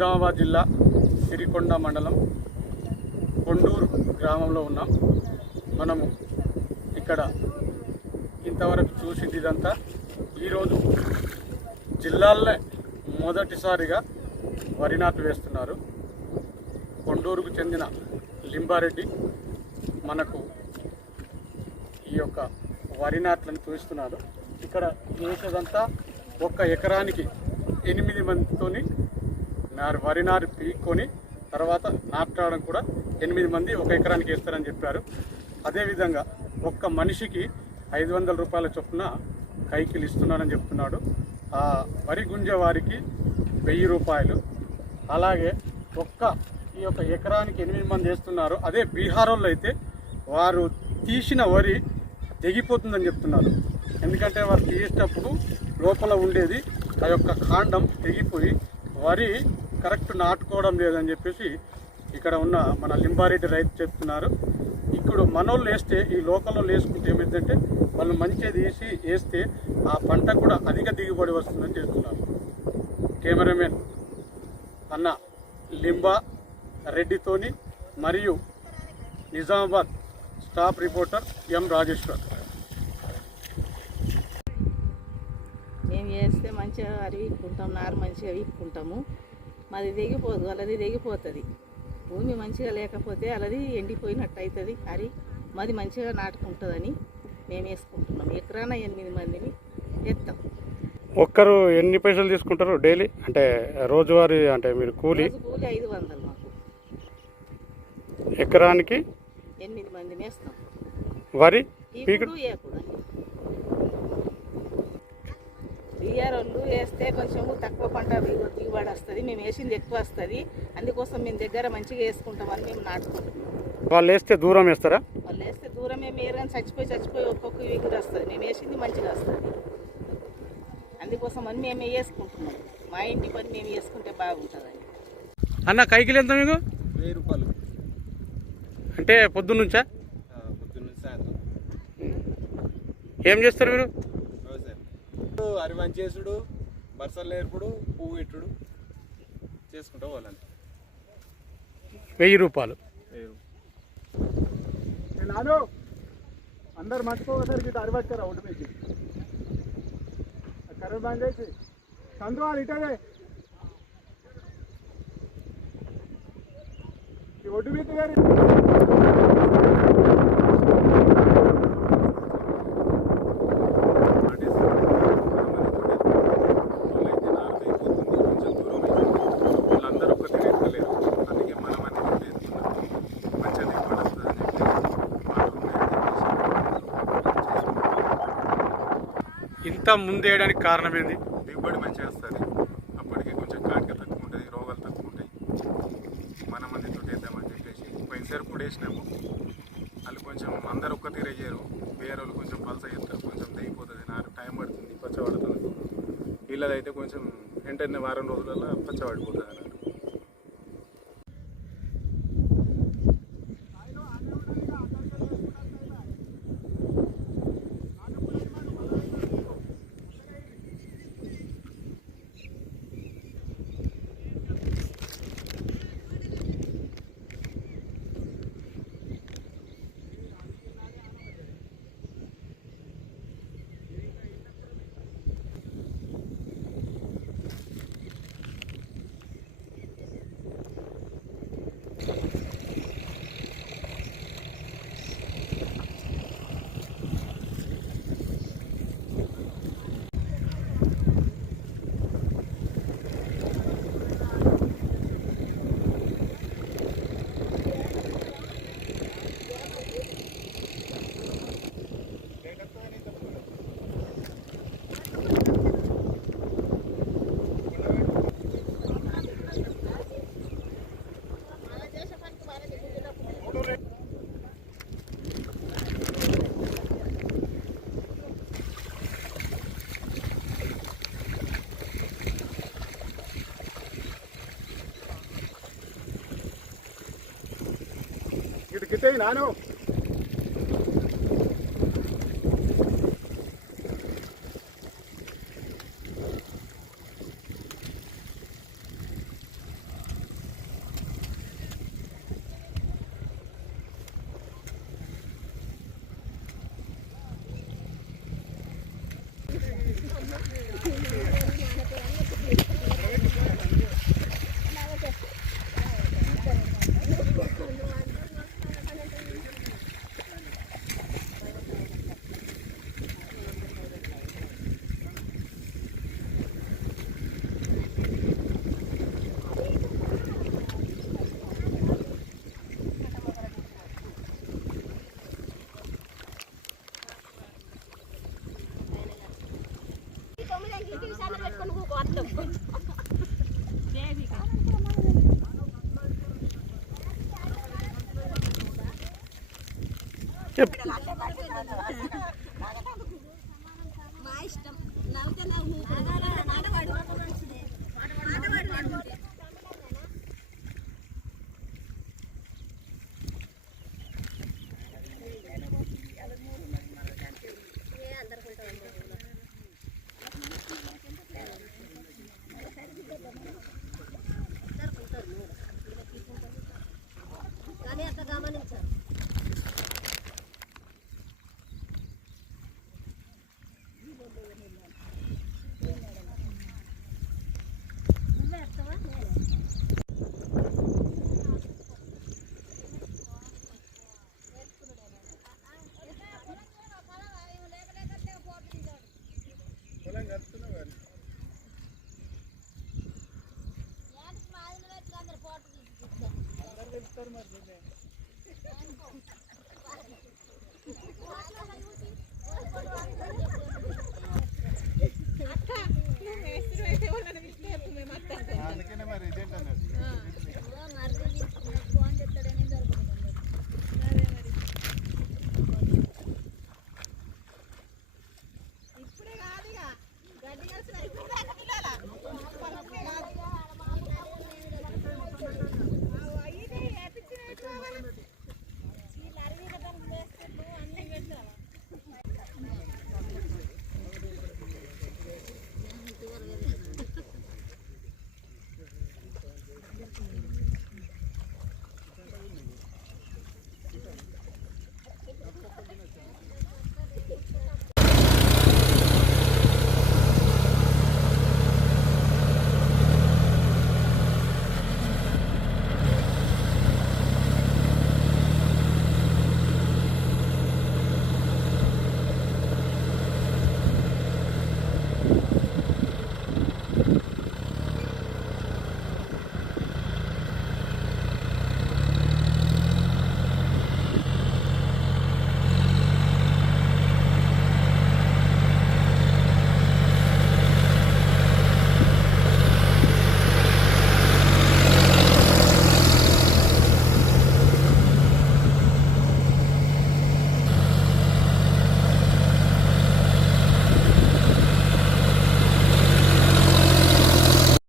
నిజామాబాద్ జిల్లా సిరికొండ మండలం కొండూరు గ్రామంలో ఉన్నాం. మనము ఇక్కడ ఇంతవరకు చూసింది ఇదంతా ఈరోజు జిల్లాల్లో మొదటిసారిగా వరి నాటు వేస్తున్నారు. కొండూరుకు చెందిన లింబారెడ్డి మనకు ఈ యొక్క వరి నాట్లను చూస్తున్నారు ఇక్కడ చూసేదంతా ఒక్క ఎకరానికి ఎనిమిది మందితోని నారు వరి నారు పీక్కొని తర్వాత నాటడం కూడా ఎనిమిది మంది ఒక ఎకరానికి వేస్తారని చెప్పారు. అదేవిధంగా ఒక్క మనిషికి ఐదు వందల రూపాయల చొప్పున కైకిలు ఇస్తున్నారని చెప్తున్నాడు. ఆ వరి గుంజ వారికి వెయ్యి రూపాయలు. అలాగే ఒక్క ఈ యొక్క ఎకరానికి ఎనిమిది మంది వేస్తున్నారు. అదే బీహార్ వాళ్ళు అయితే వారు తీసిన వరి తెగిపోతుందని చెప్తున్నారు. ఎందుకంటే వారు తీసేటప్పుడు లోపల ఉండేది ఆ యొక్క కాండం తెగిపోయి వరి కరెక్ట్ నాటుకోవడం లేదని చెప్పేసి ఇక్కడ ఉన్న మన లింబారెడ్డి రైతు చెప్తున్నారు. ఇప్పుడు మనోళ్ళు వేస్తే ఈ లోకల్లో వేసుకుంటే ఏమైందంటే వాళ్ళు మంచిగా తీసి వేస్తే ఆ పంట కూడా అధిక దిగుబడి వస్తుందని చెప్తున్నారు. కెమెరామెన్ అన్న లింబా రెడ్డితోని మరియు Nizamabad staff reporter M Rajeshwar. మేము వేస్తే మంచిగా అరి వీక్కుంటాం నారు మంచిగా వీక్కుంటాము. మాది తెగిపోదు వాళ్ళది తెగిపోతుంది భూమి మంచిగా లేకపోతే అలాది ఎండిపోయినట్టు అవుతుంది అరి మాది మంచిగా నాటుకుంటుందని మేము వేసుకుంటున్నాం. ఎకరాన ఎనిమిది మందిని ఎత్తాం. ఒక్కరు ఎన్ని పైసలు తీసుకుంటారు డైలీ? అంటే రోజువారీ అంటే మీరు కూలి? కూలి ఐదు వందలు మాకు. ఎకరానికి? ఎనిమిది మందిని వేస్తాం. వరి పీకుడు వాళ్ళు వేస్తే కొంచెం తక్కువ పంట దిగు- దిగుబడి వస్తుంది మేము వేసింది ఎక్కువ వస్తుంది. అందుకోసం మేము దగ్గర మంచిగా వేసుకుంటామని మేము నాటుకుంటున్నాం. వాళ్ళు వేస్తే దూరం వేస్తారా? వాళ్ళు వేస్తే దూరం మేము ఏరని చచ్చిపోయి చచ్చిపోయి ఒక్కొక్క వీగుడు వస్తుంది. మేము వేసింది మంచిగా వస్తుంది. అందుకోసం అని మేము వేసుకుంటున్నాం. మా ఇంటి పని మేము వేసుకుంటే బాగుంటుందని. అన్న కైకిలు ఎంత మీకు? వెయ్యి రూపాయలు. అంటే పొద్దున్నుంచా? ఆ, పొద్దున్న నుంచి సాయంత్రం. ఏం చేస్తారు మీరు? అరివన్ చేసుడు బర్సలు నేర్పుడు పువ్వు ఇట్టుడు చేసుకుంటా వాళ్ళని వెయ్యి రూపాయలు. వెయ్యి రూపాయలు. నాను అందరు మర్చిపోకసారి గిట్ట అరవచ్చారా ఒడ్డు మీద కర్ర బంద్ చేసి చంద్రవాళ్ళు ఇటనే ఈ ఒడ్డు మీద గారి వీళ్ళందరూ ఒక్క తిరిగి ఎక్కలేరు అందుకే మనం అన్ని చేసుకున్నాం మంచిగా దిగుబడి వస్తుందని చెప్పి ఇంత ముందేయడానికి కారణం ఏంది? దిగుబడి మంచిగా వస్తుంది. అప్పటికి కొంచెం కాటిక తక్కువ ఉంటుంది రోగాలు తక్కువ ఉంటాయి మన మందితో వేద్దామని చెప్పేసి పోయినసారి కూడా వేసినాము వాళ్ళు కొంచెం అందరు ఒక్క తీరే చేయరు. వేరే వాళ్ళు కొంచెం పలస చేస్తారు కొంచెం తెగిపోతుంది నాకు టైం పడుతుంది పచ్చ పడుతుంది. వీళ్ళదైతే కొంచెం వెంటనే వారం రోజులలో పచ్చ I know. మా ఇష్టం. Super Mario, né?